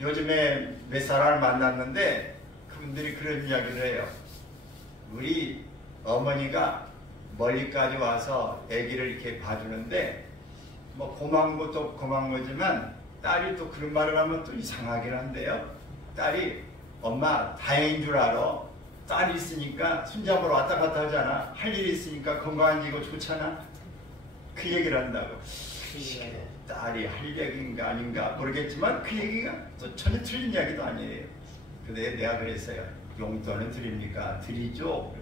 요즘에 몇 사람을 만났는데 그분들이 그런 이야기를 해요. 우리 어머니가 멀리까지 와서 아기를 이렇게 봐주는데 뭐 고마운 것도 고마운 거지만 딸이 또 그런 말을 하면 또 이상하긴 한데요. 딸이 엄마 다행인 줄 알아. 딸이 있으니까 손잡으러 왔다 갔다 하잖아. 할 일이 있으니까 건강해지고 좋잖아. 그 얘기를 한다고. 딸이 할 얘기인가 아닌가 모르겠지만 그 얘기가 또 전혀 틀린 이야기도 아니에요. 근데 내가 그랬어요. 용돈은 드립니까? 드리죠.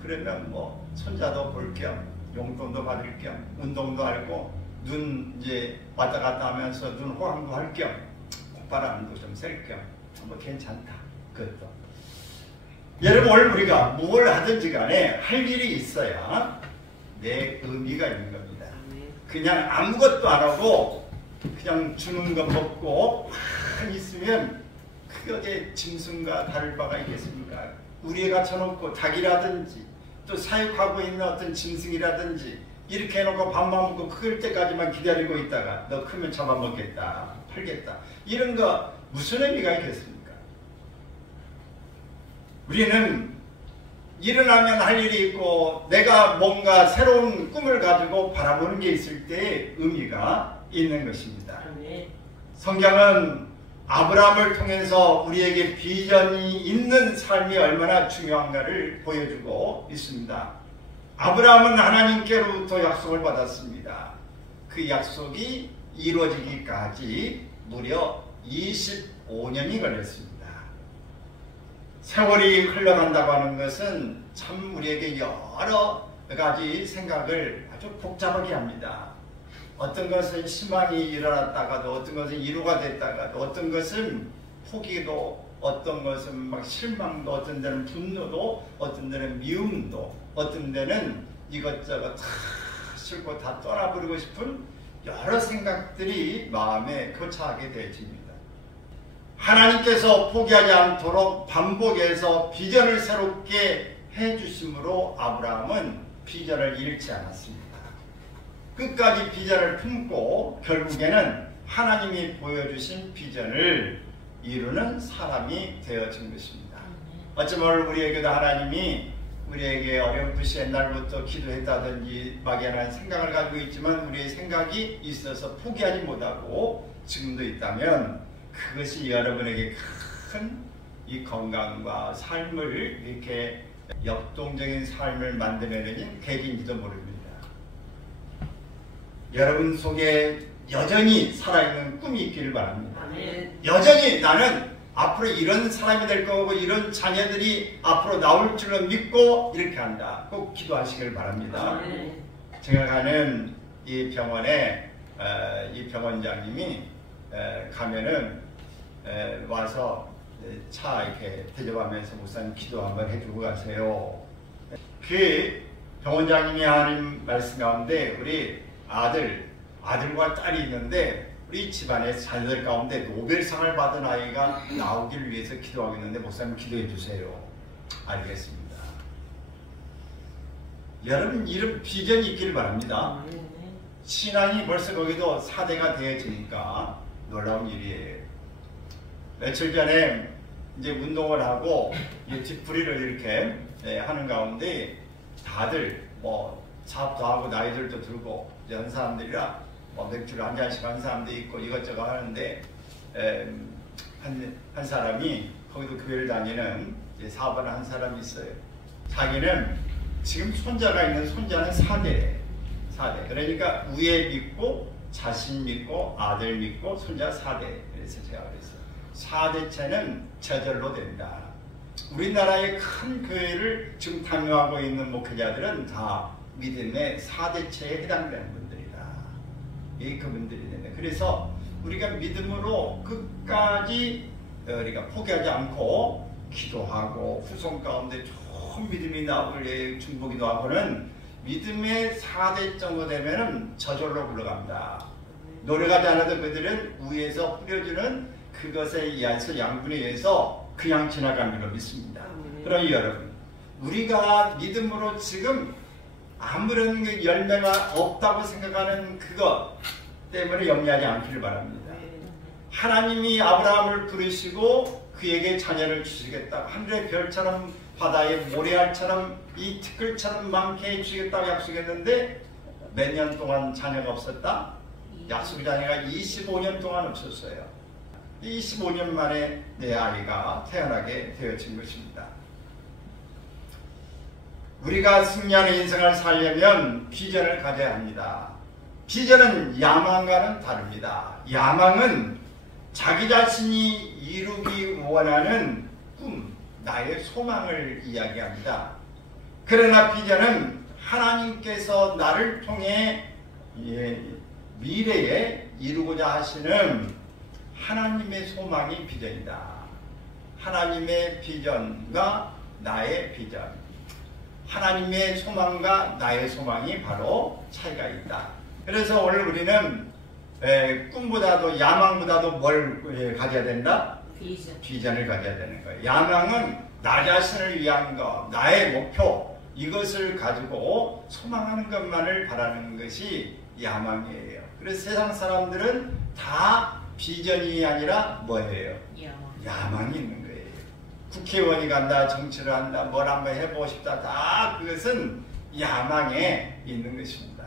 그러면 뭐 손자도 볼 겸 용돈도 받을 겸 운동도 하고 눈 이제 왔다 갔다 하면서 눈 호강도 할 겸 콧바람도 좀 쐴 겸 뭐 괜찮다. 그것도 여러분 오늘 우리가 뭘 하든지 간에 할 일이 있어야 내 의미가 있는 겁니다. 그냥 아무것도 안 하고 그냥 주는 거 먹고 막 있으면 그게 어디 짐승과 다를 바가 있겠습니까? 우리에 갇혀놓고 닭이라든지 또 사육하고 있는 어떤 짐승이라든지 이렇게 해놓고 밥만 먹고 클 때까지만 기다리고 있다가 너 크면 잡아먹겠다 팔겠다 이런 거 무슨 의미가 있겠습니까? 우리는 일어나면 할 일이 있고 내가 뭔가 새로운 꿈을 가지고 바라보는 게 있을 때 의미가 있는 것입니다. 성경은 아브라함을 통해서 우리에게 비전이 있는 삶이 얼마나 중요한가를 보여주고 있습니다. 아브라함은 하나님께로부터 약속을 받았습니다. 그 약속이 이루어지기까지 무려 25년이 걸렸습니다. 세월이 흘러간다고 하는 것은 참 우리에게 여러 가지 생각을 아주 복잡하게 합니다. 어떤 것은 희망이 일어났다가도 어떤 것은 위로가 됐다가도 어떤 것은 포기도 어떤 것은 막 실망도 어떤 데는 분노도 어떤 데는 미움도 어떤 데는 이것저것 다 싫고 다 떠나버리고 싶은 여러 생각들이 마음에 거차하게 되어집니다. 하나님께서 포기하지 않도록 반복해서 비전을 새롭게 해주심으로 아브라함은 비전을 잃지 않았습니다. 끝까지 비전을 품고 결국에는 하나님이 보여주신 비전을 이루는 사람이 되어진 것입니다. 어쩌면 우리에게도 하나님이 우리에게 어렴풋이 옛날부터 기도했다든지 막연한 생각을 가지고 있지만 우리의 생각이 있어서 포기하지 못하고 지금도 있다면 그것이 여러분에게 큰 이 건강과 삶을 이렇게 역동적인 삶을 만들어내는 계기인지도 모릅니다. 여러분 속에 여전히 살아있는 꿈이 있기를 바랍니다. 여전히 나는 앞으로 이런 사람이 될 거고 이런 자녀들이 앞으로 나올 줄로 믿고 이렇게 한다. 꼭 기도하시길 바랍니다. 제가 가는 이 병원에 이 병원장님이 가면은 와서 차 이렇게 대접하면서 목사님 기도 한번 해주고 가세요. 그 병원장님이 하는 말씀 가운데 우리 아들과 딸이 있는데 우리 집안의 자녀들 가운데 노벨상을 받은 아이가 나오기를 위해서 기도하고 있는데 목사님 기도해 주세요. 알겠습니다. 여러분 이런 비전이 있기를 바랍니다. 신앙이 벌써 거기도 4대가 되어지니까 놀라운 일이에요. 며칠 전에 이제 운동을 하고 뒷풀이를 이렇게 하는 가운데 다들 뭐 사업도 하고 나이들도 들고 이런 사람들이라 뭐 맥주를 한 잔씩 하는 사람도 있고 이것저것 하는데 한 사람이 거기도 교회를 다니는 이제 사업을 한 사람이 있어요. 자기는 지금 손자가 있는 손자는 4대 그러니까 위에 믿고 자신 믿고 아들 믿고 손자 4대. 그래서 제가 그랬어요. 4대체는 저절로 된다. 우리나라의 큰 교회를 지금 담임하고 있는 목회자들은 다 믿음의 4대체에 해당되는 분들이다. 그분들이 된다. 그래서 우리가 믿음으로 끝까지 우리가 포기하지 않고 기도하고 후손 가운데 좋은 믿음이 나오길 중보기도 하고는 믿음의 4대 정도 되면은 저절로 굴러간다. 노력하지 않아도 그들은 위에서 뿌려주는 그것에 의해서 양분에 의해서 그냥 지나가는 걸 믿습니다. 그러니 여러분 우리가 믿음으로 지금 아무런 열매가 없다고 생각하는 그것 때문에 염려하지 않기를 바랍니다. 하나님이 아브라함을 부르시고 그에게 자녀를 주시겠다. 하늘의 별처럼 바다의 모래알처럼 이 티끌처럼 많게 해주시겠다고 약속했는데 몇 년 동안 자녀가 없었다? 약속 자녀가 25년 동안 없었어요. 25년 만에 내 아이가 태어나게 되어진 것입니다. 우리가 승리하는 인생을 살려면 비전을 가져야 합니다. 비전은 야망과는 다릅니다. 야망은 자기 자신이 이루기 원하는 꿈, 나의 소망을 이야기합니다. 그러나 비전은 하나님께서 나를 통해 미래에 이루고자 하시는 하나님의 소망이 비전이다. 하나님의 비전과 나의 비전, 하나님의 소망과 나의 소망이 바로 차이가 있다. 그래서 오늘 우리는 꿈보다도 야망보다도 뭘 가져야 된다? 비전을 가져야 되는 거예요. 야망은 나 자신을 위한 것, 나의 목표, 이것을 가지고 소망하는 것만을 바라는 것이 야망이에요. 그래서 세상 사람들은 다 비전이 아니라 뭐예요? 야망이 있는 거예요. 국회의원이 간다, 정치를 한다, 뭘 한번 해보고 싶다, 다 그것은 야망에 있는 것입니다.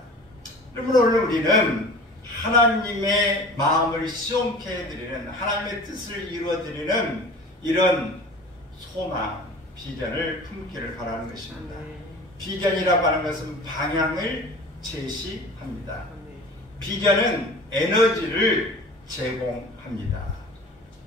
그러면 오늘 우리는 하나님의 마음을 시원케 해드리는, 하나님의 뜻을 이루어드리는 이런 소망, 비전을 품기를 바라는 것입니다. 비전이라고 하는 것은 방향을 제시합니다. 비전은 에너지를 제공합니다.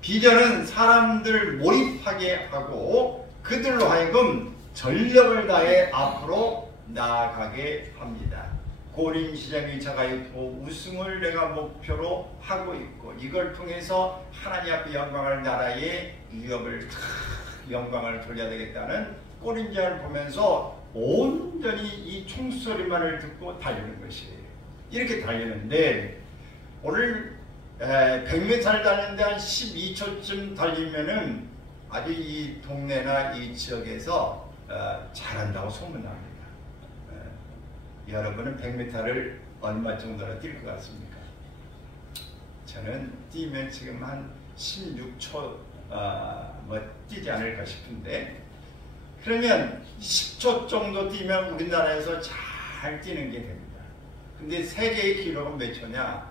비전은 사람들 몰입하게 하고 그들로 하여금 전력을 다해 앞으로 나아가게 합니다. 고린 시장이 차가 있고 우승을 내가 목표로 하고 있고 이걸 통해서 하나님 앞에 영광을, 나라의 위협을, 영광을 돌려야 되겠다는 꼬린자를 보면서 온전히 이 총소리만을 듣고 달리는 것이에요. 이렇게 달리는데 오늘 100m를 달리는데 한 12초쯤 달리면은 아주 이 동네나 이 지역에서 잘한다고 소문납니다. 여러분은 100m를 얼마 정도나 뛸 것 같습니까? 저는 뛰면 지금 한 16초 뛰지 않을까 싶은데, 그러면 10초 정도 뛰면 우리나라에서 잘 뛰는 게 됩니다. 근데 세계의 기록은 몇 초냐?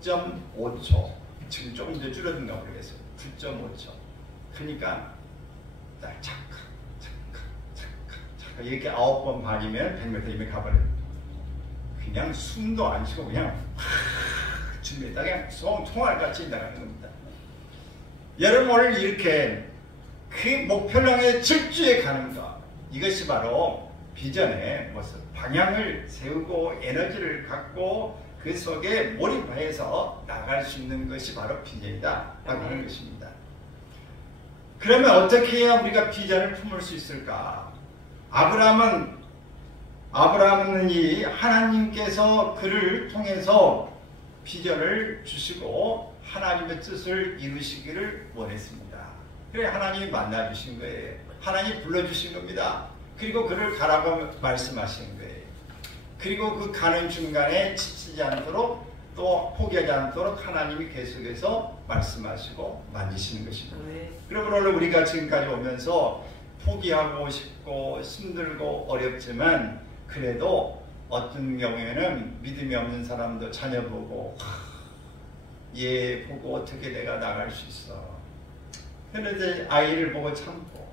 9.5초. 지금 조금 더 줄어든가 모르겠어요. 9.5초. 그러니까 딱 착각 이렇게 9번 반이면 100m 이미 가버려요. 그냥 숨도 안 쉬고 그냥 준비했다 그냥 총알같이 나가는 겁니다. 여러분 오늘 이렇게 그 목표를 향해 질주해 가는 것, 이것이 바로 비전의 모습, 방향을 세우고 에너지를 갖고 그 속에 몰입해서 나갈 수 있는 것이 바로 비전이다 라고 하는 것입니다. 그러면 어떻게 해야 우리가 비전을 품을 수 있을까? 아브라함은 이 하나님께서 그를 통해서 비전을 주시고 하나님의 뜻을 이루시기를 원했습니다. 그래 하나님이 만나주신 거예요. 하나님이 불러주신 겁니다. 그리고 그를 가라고 말씀하신 거예요. 그리고 그 가는 중간에 지치지 않도록 또 포기하지 않도록 하나님이 계속해서 말씀하시고 만지시는 것입니다. 그러므로 오늘 우리가 지금까지 오면서 포기하고 싶고 힘들고 어렵지만 그래도 어떤 경우에는 믿음이 없는 사람도 자녀 보고 얘 보고 어떻게 내가 나갈 수 있어. 그런데 아이를 보고 참고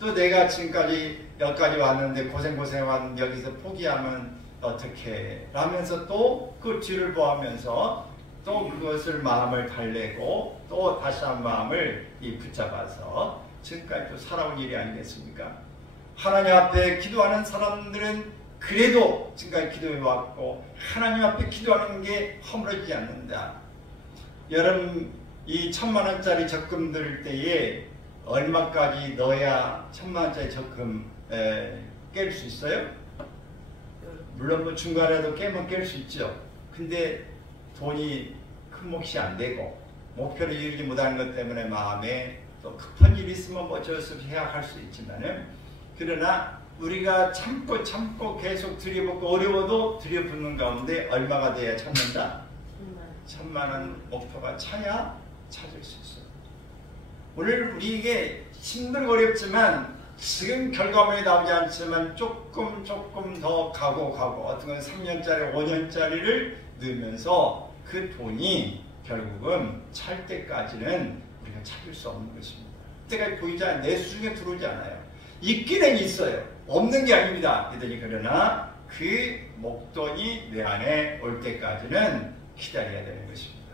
또 내가 지금까지 여기까지 왔는데 고생 왔는데 여기서 포기하면 어떻게 라면서 또 그 뒤를 보면서 또 그것을 마음을 달래고 또 다시 한 마음을 붙잡아서 지금까지 또 살아온 일이 아니겠습니까? 하나님 앞에 기도하는 사람들은 그래도 지금까지 기도해왔고 하나님 앞에 기도하는 게 허물어지지 않는다. 여러분 이 1000만원짜리 적금 들 때에 얼마까지 넣어야 1000만원짜리 적금 깰 수 있어요? 물론 뭐 중간에도 깨면 깰 수 있죠. 근데 돈이 큰 몫이 안 되고 목표를 이루지 못하는 것 때문에 마음에 또 급한 일이 있으면 뭐 어쩔 수 없이 해야 할 수 있지만은, 그러나 우리가 참고 계속 들여붓고 어려워도 들여붓는 가운데 얼마가 돼야 참는다? 1000만원 목표가 차야 찾을 수 있어요. 오늘 우리에게 힘들고 어렵지만 지금 결과물이 나오지 않지만 조금 더 가고 어떤 건 3년짜리 5년짜리를 넣으면서 그 돈이 결국은 찰 때까지는 우리가 찾을 수 없는 것입니다. 그때까지 보이지 않아요. 내 수중에 들어오지 않아요. 있기는 있어요. 없는 게 아닙니다. 그러나 그 목돈이 내 안에 올 때까지는 기다려야 되는 것입니다.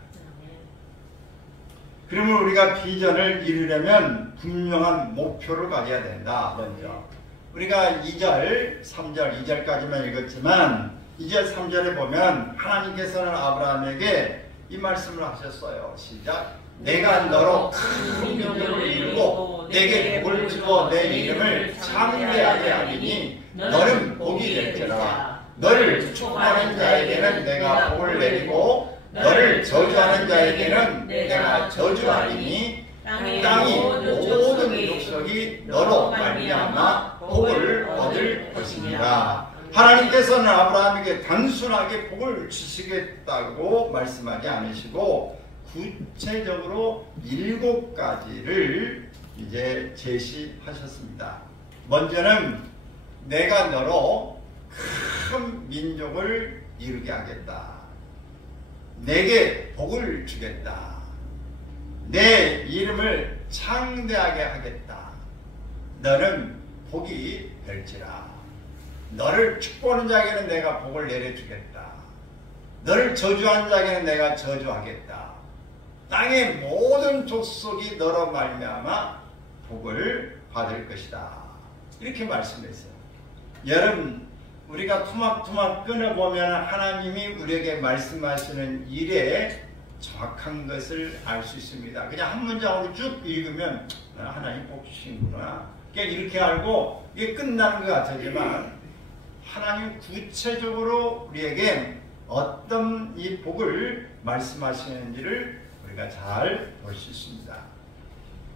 그러면 우리가 비전을 이루려면 분명한 목표를 가져야 된다. 먼저 우리가 2절, 3절, 2절까지만 읽었지만 2절, 3절에 보면 하나님께서는 아브라함에게 이 말씀을 하셨어요. 시작. 내가 너로 큰 민족을 이루고 내게 복을 주어 내 이름을 창대하게 하리니 너는 복이 될지라. 너를 축복하는 자에게는 내가 복을 내리고 너를 저주하는 자에게는 내가 저주하리니 땅이 모든 족속이 너로 말미암아 복을 얻을 것이니라. 하나님께서는 아브라함에게 단순하게 복을 주시겠다고 말씀하지 않으시고 구체적으로 7가지를 이제 제시하셨습니다. 먼저는 내가 너로 큰 민족을 이루게 하겠다. 내게 복을 주겠다. 내 이름을 창대하게 하겠다. 너는 복이 될지라. 너를 축복하는 자에게는 내가 복을 내려주겠다. 너를 저주하는 자에게는 내가 저주하겠다. 땅의 모든 족속이 너로 말미암아 복을 받을 것이다. 이렇게 말씀했어요. 여러분, 우리가 토막토막 끊어보면 하나님이 우리에게 말씀하시는 일에 정확한 것을 알 수 있습니다. 그냥 한 문장으로 쭉 읽으면 하나님 복 주시는구나. 그냥 이렇게 알고 이게 끝나는 것 같지만 하나님 구체적으로 우리에게 어떤 이 복을 말씀하시는지를 우리가 잘 볼 수 있습니다.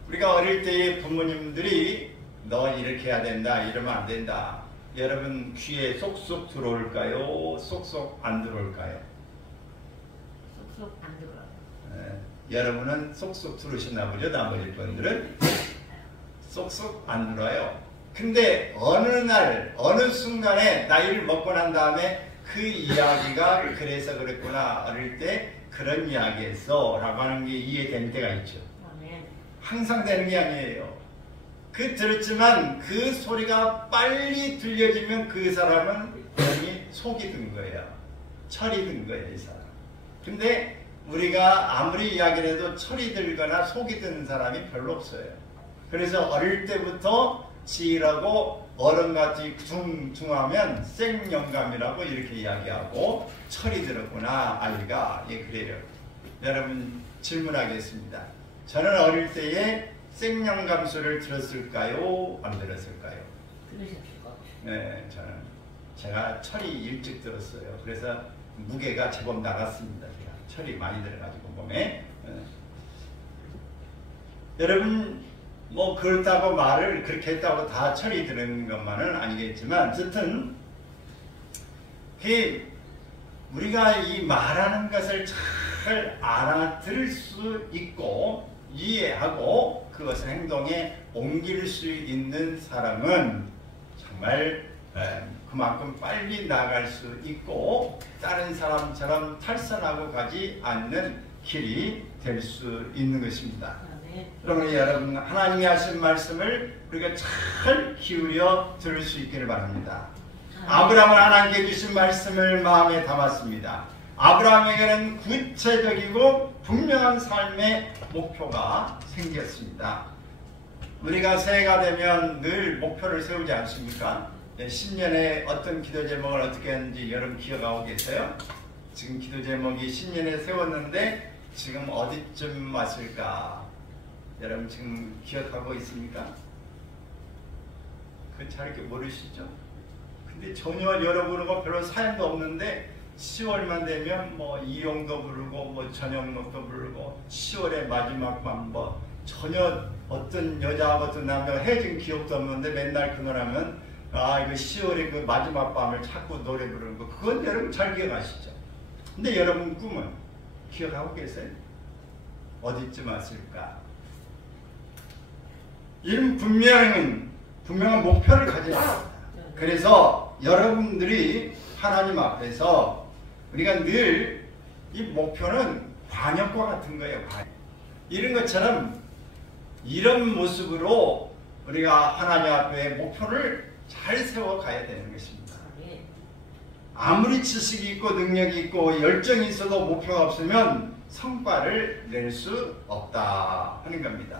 우리가 어릴 때의 부모님들이 너 이렇게 해야 된다, 이러면 안 된다. 여러분 귀에 쏙쏙 들어올까요? 쏙쏙 안 들어올까요? 쏙쏙 안 들어와요. 여러분은 쏙쏙 들으시나 보죠? 나머지 분들은 쏙쏙 안 들어요. 근데 어느 날 어느 순간에 나이를 먹고 난 다음에 그 이야기가 그래서 그랬구나, 어릴 때 그런 이야기했어 라고 하는 게 이해되는 때가 있죠. 항상 되는 게 아니에요. 들었지만 그 소리가 빨리 들려지면 그 사람은 이미 속이 든 거예요. 철이 든 거예요, 이 사람. 근데 우리가 아무리 이야기를 해도 철이 들거나 속이 든 사람이 별로 없어요. 그래서 어릴 때부터 지라고 어른같이 둥둥하면 생영감이라고 이렇게 이야기하고 철이 들었구나, 아이가. 예, 그래요. 여러분 질문하겠습니다. 저는 어릴 때에 생명감수를 들었을까요? 안 들었을까요? 들으셨을 것 같아요. 네, 제가 철이 일찍 들었어요. 그래서 무게가 제법 나갔습니다. 제가 철이 많이 들어가지고 몸에. 여러분 뭐 그렇다고 말을 그렇게 했다고 다 철이 드는 것만은 아니겠지만 어쨌든 우리가 이 말하는 것을 잘 알아들을 수 있고 이해하고 그것을 행동에 옮길 수 있는 사람은 정말 그만큼 빨리 나아갈 수 있고 다른 사람처럼 탈선하고 가지 않는 길이 될 수 있는 것입니다. 그러면 여러분 하나님이 하신 말씀을 우리가 잘 기울여 들을 수 있기를 바랍니다. 아브라함은 하나님께 주신 말씀을 마음에 담았습니다. 아브라함에게는 구체적이고 분명한 삶의 목표가 생겼습니다. 우리가 새해가 되면 늘 목표를 세우지 않습니까? 신년에 어떤 기도 제목을 어떻게 했는지 여러분 기억하고 계세요? 지금 기도 제목이 신년에 세웠는데 지금 어디쯤 왔을까? 여러분 지금 기억하고 있습니까? 잘 이렇게 모르시죠? 근데 전혀 여러분하고 별로 사연도 없는데 10월만 되면 뭐 이용도 부르고 뭐 저녁록도 부르고 10월의 마지막 밤 뭐 전혀 어떤 여자하고 어떤 남자가 헤어진 기억도 없는데 맨날 그 노래하면 아 이거 10월의 그 마지막 밤을 자꾸 노래 부르는 거 그건 여러분 잘 기억하시죠? 근데 여러분 꿈은 기억하고 계세요? 어디쯤 왔을까? 이런 분명한 목표를 가져야 합니다. 그래서 여러분들이 하나님 앞에서 우리가 늘 이 목표는 관역과 같은 거예요. 이런 것처럼 이런 모습으로 우리가 하나님 앞에 목표를 잘 세워가야 되는 것입니다. 아무리 지식이 있고 능력이 있고 열정이 있어도 목표가 없으면 성과를 낼 수 없다 하는 겁니다.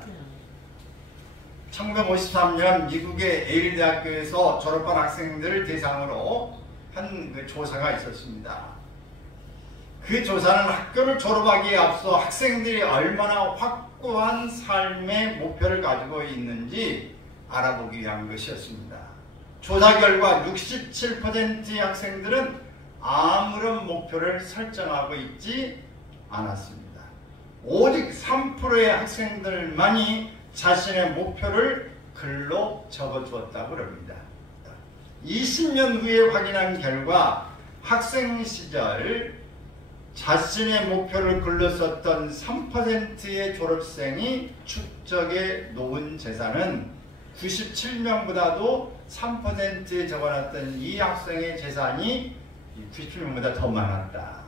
1953년 미국의 에일 대학교에서 졸업한 학생들을 대상으로 한 그 조사가 있었습니다. 그 조사는 학교를 졸업하기에 앞서 학생들이 얼마나 확고한 삶의 목표를 가지고 있는지 알아보기 위한 것이었습니다. 조사 결과 67%의 학생들은 아무런 목표를 설정하고 있지 않았습니다. 오직 3%의 학생들만이 자신의 목표를 글로 적어주었다고 합니다. 20년 후에 확인한 결과 학생 시절 자신의 목표를 글로 썼던 3%의 졸업생이 축적해 놓은 재산은 97명보다도 3%에 적어놨던 이 학생의 재산이 97명보다 더 많았다.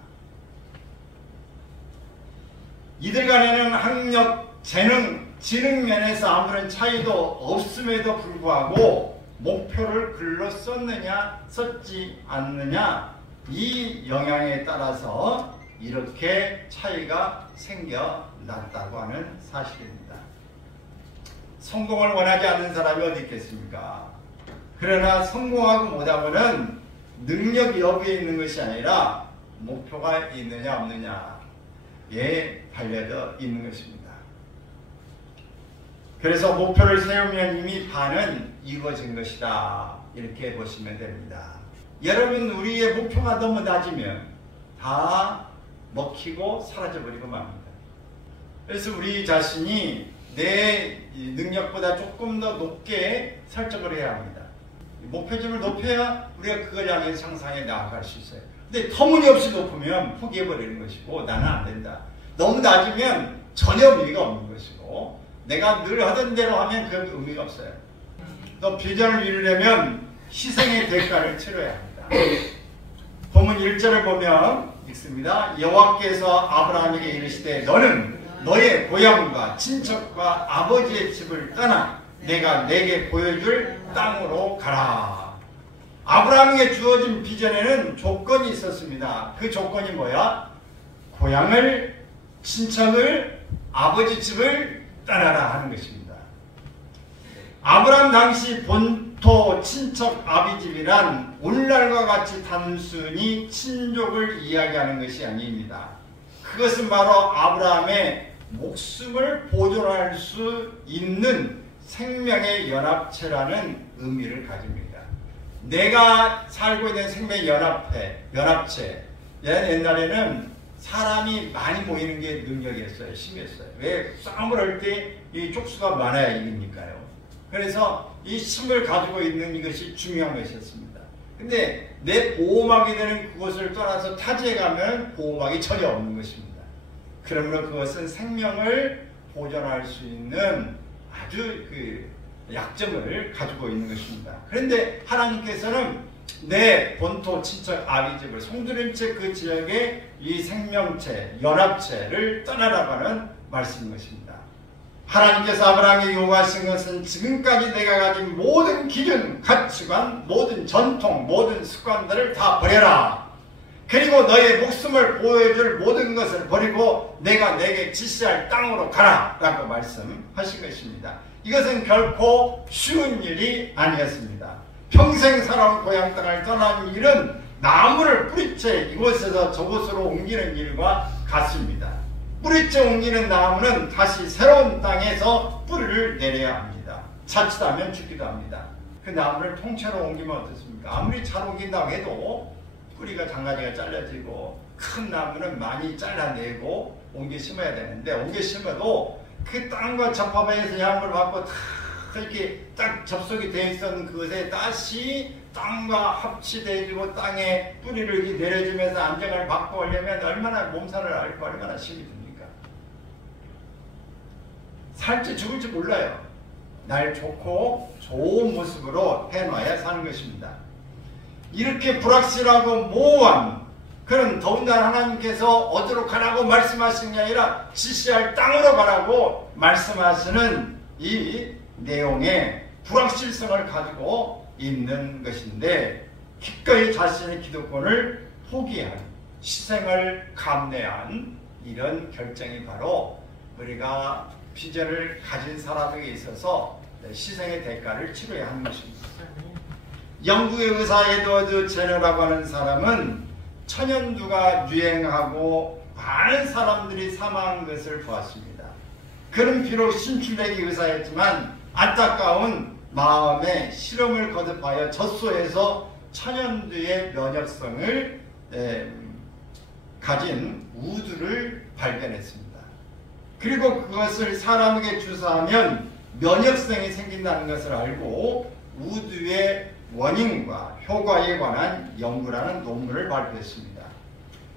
이들 간에는 학력, 재능, 지능 면에서 아무런 차이도 없음에도 불구하고 목표를 글로 썼느냐 썼지 않느냐 이 영향에 따라서 이렇게 차이가 생겨났다고 하는 사실입니다. 성공을 원하지 않는 사람이 어디 있겠습니까? 그러나 성공하고 못하고는 능력 여부에 있는 것이 아니라 목표가 있느냐 없느냐에 달려져 있는 것입니다. 그래서 목표를 세우면 이미 반은 이루어진 것이다 이렇게 보시면 됩니다. 여러분 우리의 목표가 너무 낮으면 다 먹히고 사라져버리고 맙니다. 그래서 우리 자신이 내 능력보다 조금 더 높게 설정을 해야 합니다. 목표점을 높여야 우리가 그걸 향해 상상해 나아갈 수 있어요. 근데 터무니없이 높으면 포기해버리는 것이고 나는 안 된다. 너무 낮으면 전혀 의미가 없는 것이고 내가 늘 하던 대로 하면 그 의미가 없어요. 또 비전을 이루려면 희생의 대가를 치러야 합니다. 본문 1절을 보면 읽습니다. 여호와께서 아브라함에게 이르시되 너는 너의 고향과 친척과 아버지의 집을 떠나 내가 내게 보여줄 땅으로 가라. 아브라함에게 주어진 비전에는 조건이 있었습니다. 그 조건이 뭐야? 고향을, 친척을, 아버지 집을 떠나라 하는 것입니다. 아브라함 당시 본토 친척 아비집이란 오늘날과 같이 단순히 친족을 이야기하는 것이 아닙니다. 그것은 바로 아브라함의 목숨을 보존할 수 있는 생명의 연합체라는 의미를 가집니다. 내가 살고 있는 생명의 연합체. 옛날에는 사람이 많이 모이는 게 능력이었어요. 힘이었어요. 왜? 싸움을 할 때 이 족수가 많아야 이깁니까요? 그래서 이 힘을 가지고 있는 이것이 중요한 것이었습니다. 근데 내 보호막이 되는 그것을 떠나서 타지에 가면 보호막이 전혀 없는 것입니다. 그러므로 그것은 생명을 보존할 수 있는 아주 그 약점을 가지고 있는 것입니다. 그런데 하나님께서는 내 본토 친척 아비집을 송두림째 그 지역의 이 생명체, 연합체를 떠나라고 하는 말씀인 것입니다. 하나님께서 아브라함에게 요구하신 것은 지금까지 내가 가진 모든 기준, 가치관, 모든 전통, 모든 습관들을 다 버려라. 그리고 너의 목숨을 보여줄 모든 것을 버리고 내가 내게 지시할 땅으로 가라 라고 말씀하신 것입니다. 이것은 결코 쉬운 일이 아니었습니다. 평생 살아온 고향 땅을 떠난 일은 나무를 뿌리채 이곳에서 저곳으로 옮기는 일과 같습니다. 뿌리채 옮기는 나무는 다시 새로운 땅에서 뿌리를 내려야 합니다. 자칫하면 죽기도 합니다. 그 나무를 통째로 옮기면 어떻습니까? 아무리 잘 옮긴다고 해도 뿌리가 장가지가 잘라지고 큰 나무는 많이 잘라내고 옮겨 심어야 되는데 옮겨 심어도 그 땅과 접합해서 양분을 받고 다 이렇게 딱 접속이 되어 있었던 그것에 다시 땅과 합치되고 땅에 뿌리를 내려주면서 안정을 받고 하려면 얼마나 몸살을 앓고 얼마나 힘이 듭니까? 살지 죽을지 몰라요. 날 좋고 좋은 모습으로 해놔야 사는 것입니다. 이렇게 불확실하고 모호한 그런 더군다나 하나님께서 어디로 가라고 말씀하시는 게 아니라 지시할 땅으로 가라고 말씀하시는 이 내용에 불확실성을 가지고 있는 것인데 기꺼이 자신의 기득권을 포기한 희생을 감내한 이런 결정이 바로 우리가 비전을 가진 사람에게 있어서 희생의 대가를 치러야 하는 것입니다. 영국의 의사 에드워드 제너라고 하는 사람은 천연두가 유행하고 많은 사람들이 사망한 것을 보았습니다. 그는 비록 신출대기 의사였지만 안타까운 마음에 실험을 거듭하여 젖소에서 천연두의 면역성을 가진 우두를 발견했습니다. 그리고 그것을 사람에게 주사하면 면역성이 생긴다는 것을 알고 우두의 원인과 효과에 관한 연구라는 논문을 발표했습니다.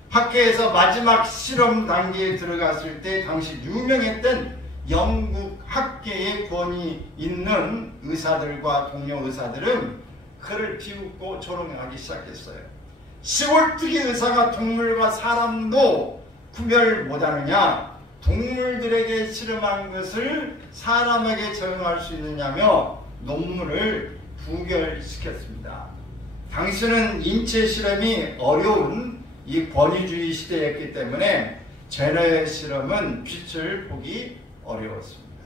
학계에서 마지막 실험 단계에 들어갔을 때 당시 유명했던 영국 학계의 권위 있는 의사들과 동료 의사들은 그를 비웃고 조롱하기 시작했어요. 시골뜨기 의사가 동물과 사람도 구별 못하느냐, 동물들에게 실험한 것을 사람에게 적용할 수 있느냐며 논문을 부결시켰습니다. 당시는 인체 실험이 어려운 이 권위주의 시대였기 때문에 제너의 실험은 빛을 보기 어려웠습니다.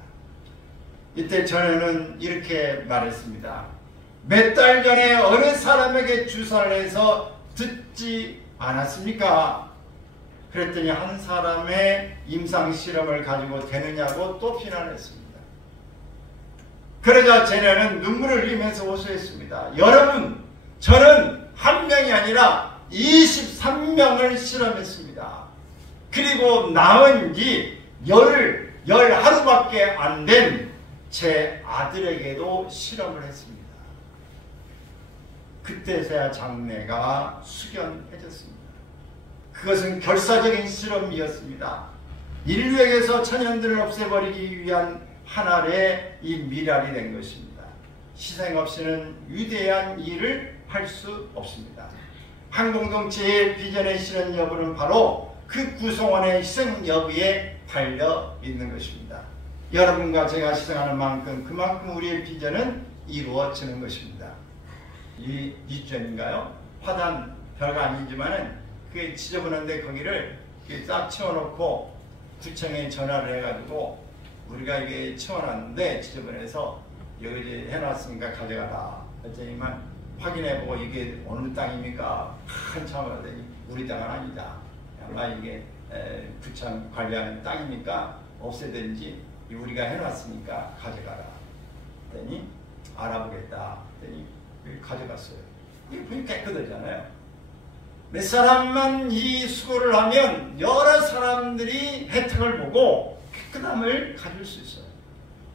이때 제너는 이렇게 말했습니다. 몇 달 전에 어느 사람에게 주사를 해서 듣지 않았습니까? 그랬더니 한 사람의 임상 실험을 가지고 되느냐고 또 비난했습니다. 그러자 제너는 눈물을 흘리면서 호소했습니다. 여러분, 저는 한 명이 아니라 23명을 실험했습니다. 그리고 남은 지 열 하루밖에 안 된 제 아들에게도 실험을 했습니다. 그때서야 장래가 숙연해졌습니다. 그것은 결사적인 실험이었습니다. 인류에게서 천연들을 없애버리기 위한 하나의 이 미랄이 된 것입니다. 희생 없이는 위대한 일을 할 수 없습니다. 한 공동체의 비전의 실현 여부는 바로 그 구성원의 희생 여부에 달려 있는 것입니다. 여러분과 제가 희생하는 만큼 그만큼 우리의 비전은 이루어지는 것입니다. 이 뒷전인가요? 화단 별거 아니지만은 그게 지저분한데 거기를 이렇게 딱 채워놓고 구청에 전화를 해가지고 우리가 이게 채워놨는데 지저분해서 여기 이제 해놨으니까 가져가라. 그랬더니만 확인해보고 이게 어느 땅입니까? 한참 하더니 우리 땅은 아니다. 아마 이게 구청 관리하는 땅이니까 없애든지 우리가 해놨으니까 가져가라. 그랬더니 알아보겠다. 그랬더니 가져갔어요. 이게 보니 깨끗하잖아요. 몇 사람만 이 수고를 하면 여러 사람들이 혜택을 보고 깨끗함을 가질 수 있어요.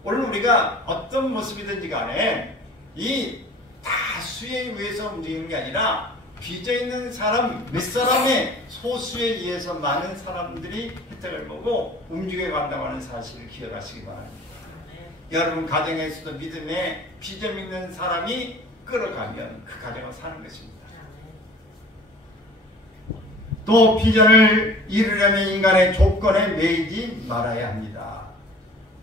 오늘 우리가 어떤 모습이든지 간에 이 다수에 의해서 움직이는 게 아니라 빚어있는 사람 몇 사람의 소수에 의해서 많은 사람들이 혜택을 보고 움직여 간다는 사실을 기억하시기 바랍니다. 여러분 가정에서도 믿음에 빚어 믿는 사람이 끌어가면 그 가정을 사는 것입니다. 또 비전을 이루려면 인간의 조건에 매이지 말아야 합니다.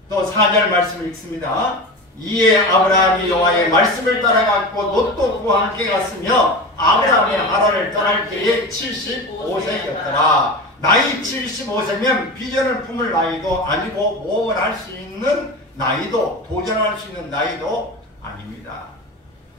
또 4절 말씀을 읽습니다. 이에 아브라함이 여호와의 말씀을 따라갔고 롯도 그와 함께 갔으며 아브라함이 하란을 떠날 때에 75세였더라. 나이 75세면 비전을 품을 나이도 아니고 모험을 할 수 있는 나이도 도전할 수 있는 나이도 아닙니다.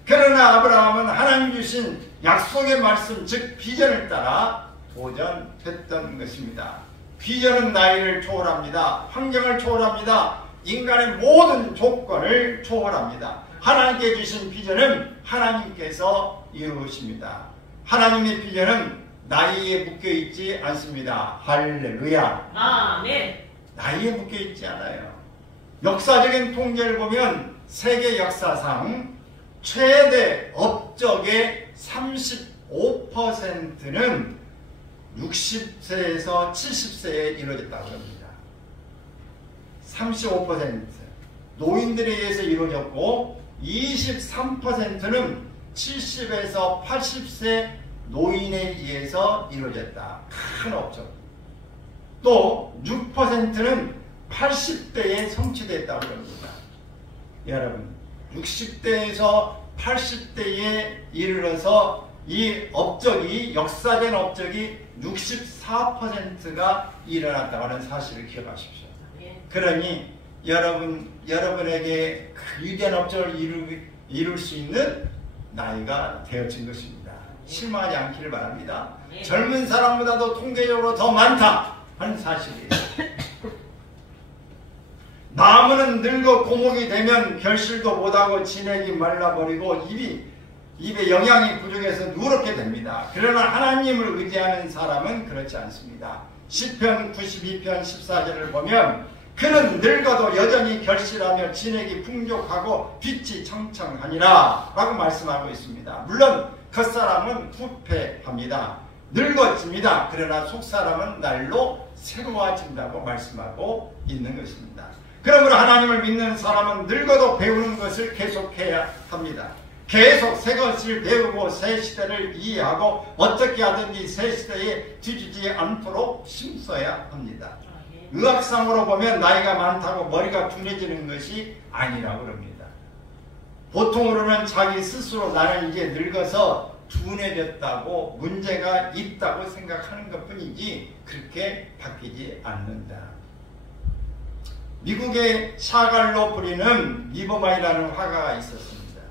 그러나 아브라함은 하나님 주신 약속의 말씀 즉 비전을 따라 도전했던 것입니다. 비전은 나이를 초월합니다. 환경을 초월합니다. 인간의 모든 조건을 초월합니다. 하나님께 주신 비전은 하나님께서 이루십니다. 하나님의 비전은 나이에 묶여있지 않습니다. 할렐루야. 아멘. 나이에 묶여있지 않아요. 역사적인 통계를 보면 세계 역사상 최대 업적의 35%는 60세에서 70세에 이루어졌다고 합니다. 35% 노인들에 의해서 이루어졌고 23%는 70에서 80세 노인에 의해서 이루어졌다. 큰 업적. 또 6%는 80대에 성취됐다고 합니다. 여러분 60대에서 80대에 이르러서 이 업적이 역사된 업적이 64%가 일어났다고 하는 사실을 기억하십시오. 그러니 여러분에게 그 위대한 업적을 이룰 수 있는 나이가 되어진 것입니다. 실망하지 않기를 바랍니다. 젊은 사람보다도 통계적으로 더 많다 하는 사실이에요. 나무는 늙어 고목이 되면 결실도 못하고 진액이 말라버리고 입에 영양이 부족해서 누렇게 됩니다. 그러나 하나님을 의지하는 사람은 그렇지 않습니다. 시편 92편 14절을 보면 그는 늙어도 여전히 결실하며 진액이 풍족하고 빛이 청청하니라 라고 말씀하고 있습니다. 물론 겉사람은 후패합니다. 늙어집니다. 그러나 속사람은 날로 새로워진다고 말씀하고 있는 것입니다. 그러므로 하나님을 믿는 사람은 늙어도 배우는 것을 계속해야 합니다. 계속 새 것을 배우고 새 시대를 이해하고 어떻게 하든지 새 시대에 뒤지지 않도록 힘써야 합니다. 의학상으로 보면 나이가 많다고 머리가 둔해지는 것이 아니라고 합니다. 보통으로는 자기 스스로 나는 이제 늙어서 둔해졌다고 문제가 있다고 생각하는 것뿐이지 그렇게 바뀌지 않는다. 미국의 샤갈로 부리는 리버만이라는 화가가 있었습니다.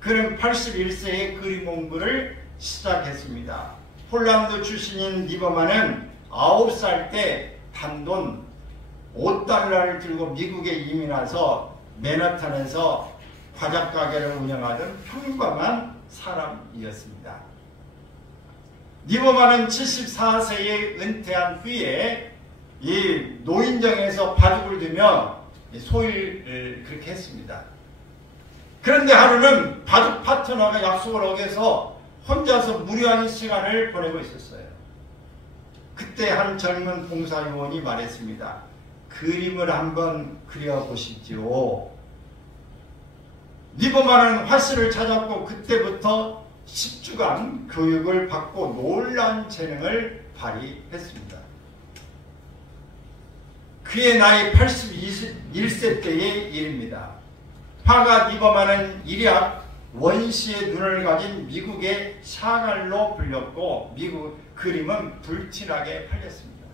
그는 81세에 그림 공부를 시작했습니다. 폴란드 출신인 리버만은 9살 때 단돈 $5를 들고 미국에 이민 와서 맨하탄에서 과자 가게를 운영하던 평범한 사람이었습니다. 리버만은 74세에 은퇴한 후에 이 노인정에서 바둑을 두며 소일을 그렇게 했습니다. 그런데 하루는 바둑 파트너가 약속을 어겨서 혼자서 무료한 시간을 보내고 있었어요. 그때 한 젊은 봉사요원이 말했습니다. 그림을 한번 그려보시지요. 리버만은 화실을 찾았고 그때부터 10주간 교육을 받고 놀라운 재능을 발휘했습니다. 그의 나이 81세 때의 일입니다. 화가 리버만은 일약 원시의 눈을 가진 미국의 샤갈로 불렸고 미국 그림은 불티나게 팔렸습니다.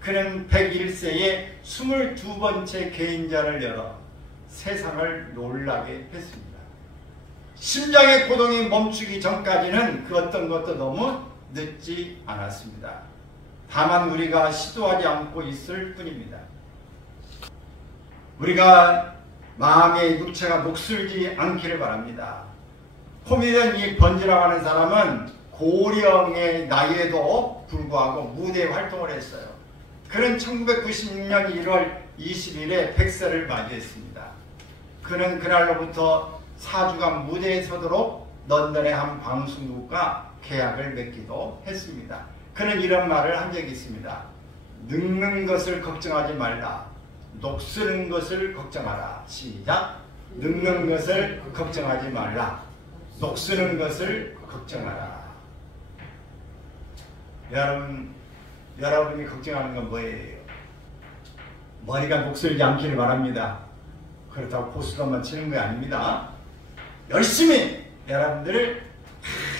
그는 101세에 22번째 개인전을 열어 세상을 놀라게 했습니다. 심장의 고동이 멈추기 전까지는 그 어떤 것도 너무 늦지 않았습니다. 다만 우리가 시도하지 않고 있을 뿐입니다. 우리가 마음의 육체가 녹슬지 않기를 바랍니다. 코미디언 이 번지라고 하는 사람은 고령의 나이에도 불구하고 무대 활동을 했어요. 그는 1996년 1월 20일에 100세를 맞이했습니다. 그는 그날로부터 4주간 무대에 서도록 런던의 한 방송국과 계약을 맺기도 했습니다. 그는 이런 말을 한 적이 있습니다. 늙는 것을 걱정하지 말라. 녹슬는 것을 걱정하라. 시작. 늙는 것을 걱정하지 말라. 녹슬는 것을 걱정하라. 여러분이 걱정하는 건 뭐예요? 머리가 녹슬지 않기를 바랍니다. 그렇다고 고스톱만 치는 게 아닙니다. 열심히 여러분들을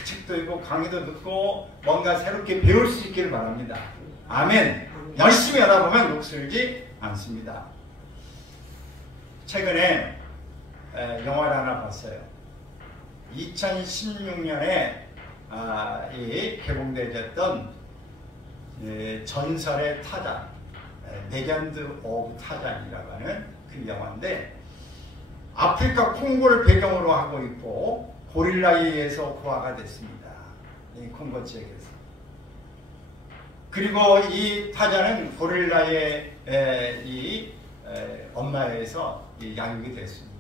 책도 읽고 강의도 듣고 뭔가 새롭게 배울 수 있기를 바랍니다. 아멘. 열심히 하다 보면 녹슬지 않습니다. 최근에 영화를 하나 봤어요. 2016년에 개봉되었던 전설의 타잔, 레전드 오브 타잔이라고 하는 그 영화인데 아프리카 콩고를 배경으로 하고 있고 고릴라에 의해서 고아가 됐습니다. 이 콩고 지역에서. 그리고 이 타잔은 고릴라의 엄마에서 양육이 됐습니다.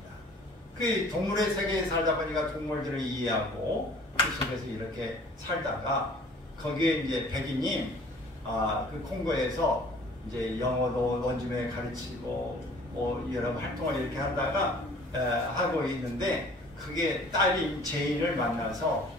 그 동물의 세계에 살다 보니까 동물들을 이해하고 그 속에서 이렇게 살다가 거기에 이제 백인이 그 콩고에서 이제 영어도 런쥔에 가르치고 뭐 여러 활동을 이렇게 하다가 하고 있는데 그게 딸인 제인을 만나서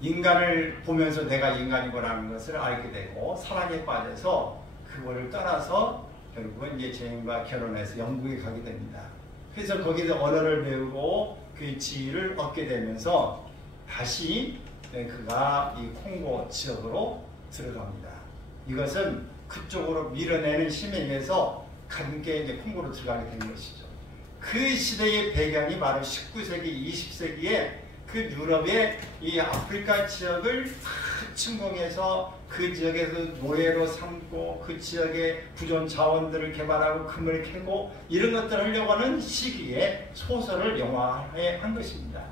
인간을 보면서 내가 인간이고라는 것을 알게 되고 사랑에 빠져서 그거를 떠나서 결국은 이제 제인과 결혼해서 영국에 가게 됩니다. 그래서 거기서 언어를 배우고 그 지위를 얻게 되면서 다시 그가 이 콩고 지역으로 들어갑니다. 이것은 그쪽으로 밀어내는 힘에 의해서 함께 이제 콩고로 들어가게 된 것이죠. 그 시대의 배경이 바로 19세기, 20세기에 그 유럽의 이 아프리카 지역을 다 침공해서 그 지역에서 노예로 삼고 그 지역의 부존 자원들을 개발하고 금을 캐고 이런 것들을 하려고 하는 시기에 소설을 영화화해 한 것입니다.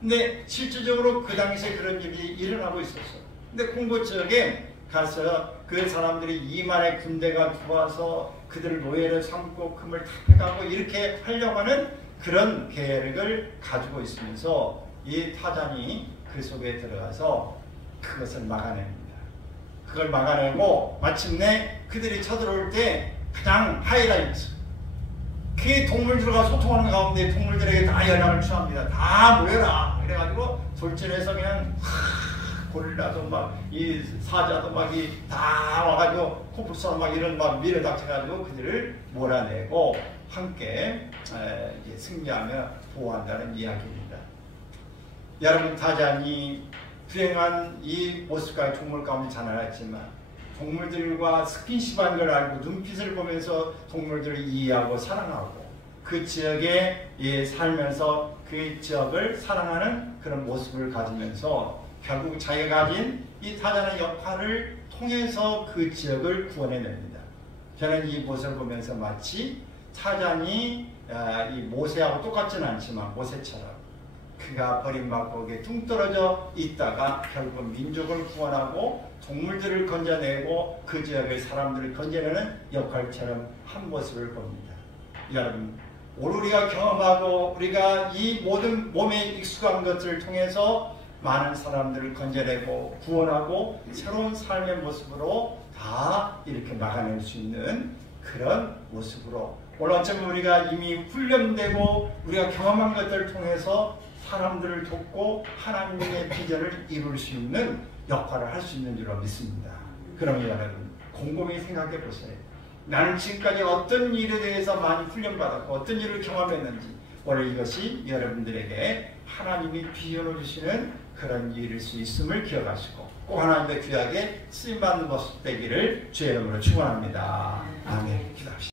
근데 실질적으로 그 당시에 그런 일이 일어나고 있었어요. 근데 콩고 지역에 가서 그 사람들이 2만의 군대가 들어와서 그들을 노예로 삼고 금을 탁해가고 이렇게 하려고 하는 그런 계획을 가지고 있으면서 이 타잔이 그 속에 들어가서 그것을 막아냅니다. 그걸 막아내고 마침내 그들이 쳐들어올 때 가장 하이라이트, 그 동물들과 소통하는 가운데 동물들에게 다 연락을 취합니다. 다 모여라. 그래가지고 돌진해서 그냥 고릴라도 막 이 사자도 막 다 와가지고 코뿔소도 막 이런 막 밀어닥쳐가지고 그들을 몰아내고 함께 이제 승리하며 보호한다는 이야기입니다. 여러분, 타잔이 주행한 이 모습과 동물 가운데 잘 알았지만 동물들과 스킨십한 걸 알고 눈빛을 보면서 동물들을 이해하고 사랑하고 그 지역에 살면서 그 지역을 사랑하는 그런 모습을 가지면서 결국 자기가 가진 이 타잔의 역할을 통해서 그 지역을 구원해냅니다. 저는 이 모습을 보면서 마치 타잔이 이 모세하고 똑같지는 않지만 모세처럼 그가 버림받고 뚱 떨어져 있다가 결국 민족을 구원하고 동물들을 건져내고 그 지역의 사람들을 건져내는 역할처럼 한 모습을 봅니다. 여러분, 오늘 우리가 경험하고 우리가 이 모든 몸에 익숙한 것들을 통해서 많은 사람들을 건져내고 구원하고 새로운 삶의 모습으로 다 이렇게 막아낼 수 있는 그런 모습으로 오늘 어쩌면 우리가 이미 훈련되고 우리가 경험한 것들을 통해서 사람들을 돕고 하나님의 비전을 이룰 수 있는 역할을 할 수 있는 줄 믿습니다. 그러면 여러분, 곰곰이 생각해 보세요. 나는 지금까지 어떤 일에 대해서 많이 훈련받았고 어떤 일을 경험했는지 오늘 이것이 여러분들에게 하나님이 비전을 주시는 그런 일일 수 있음을 기억하시고 꼭 하나님의 귀하게 쓰임받는 모습 되기를 주의 이름으로 축원합니다. 아멘. 기도합시다.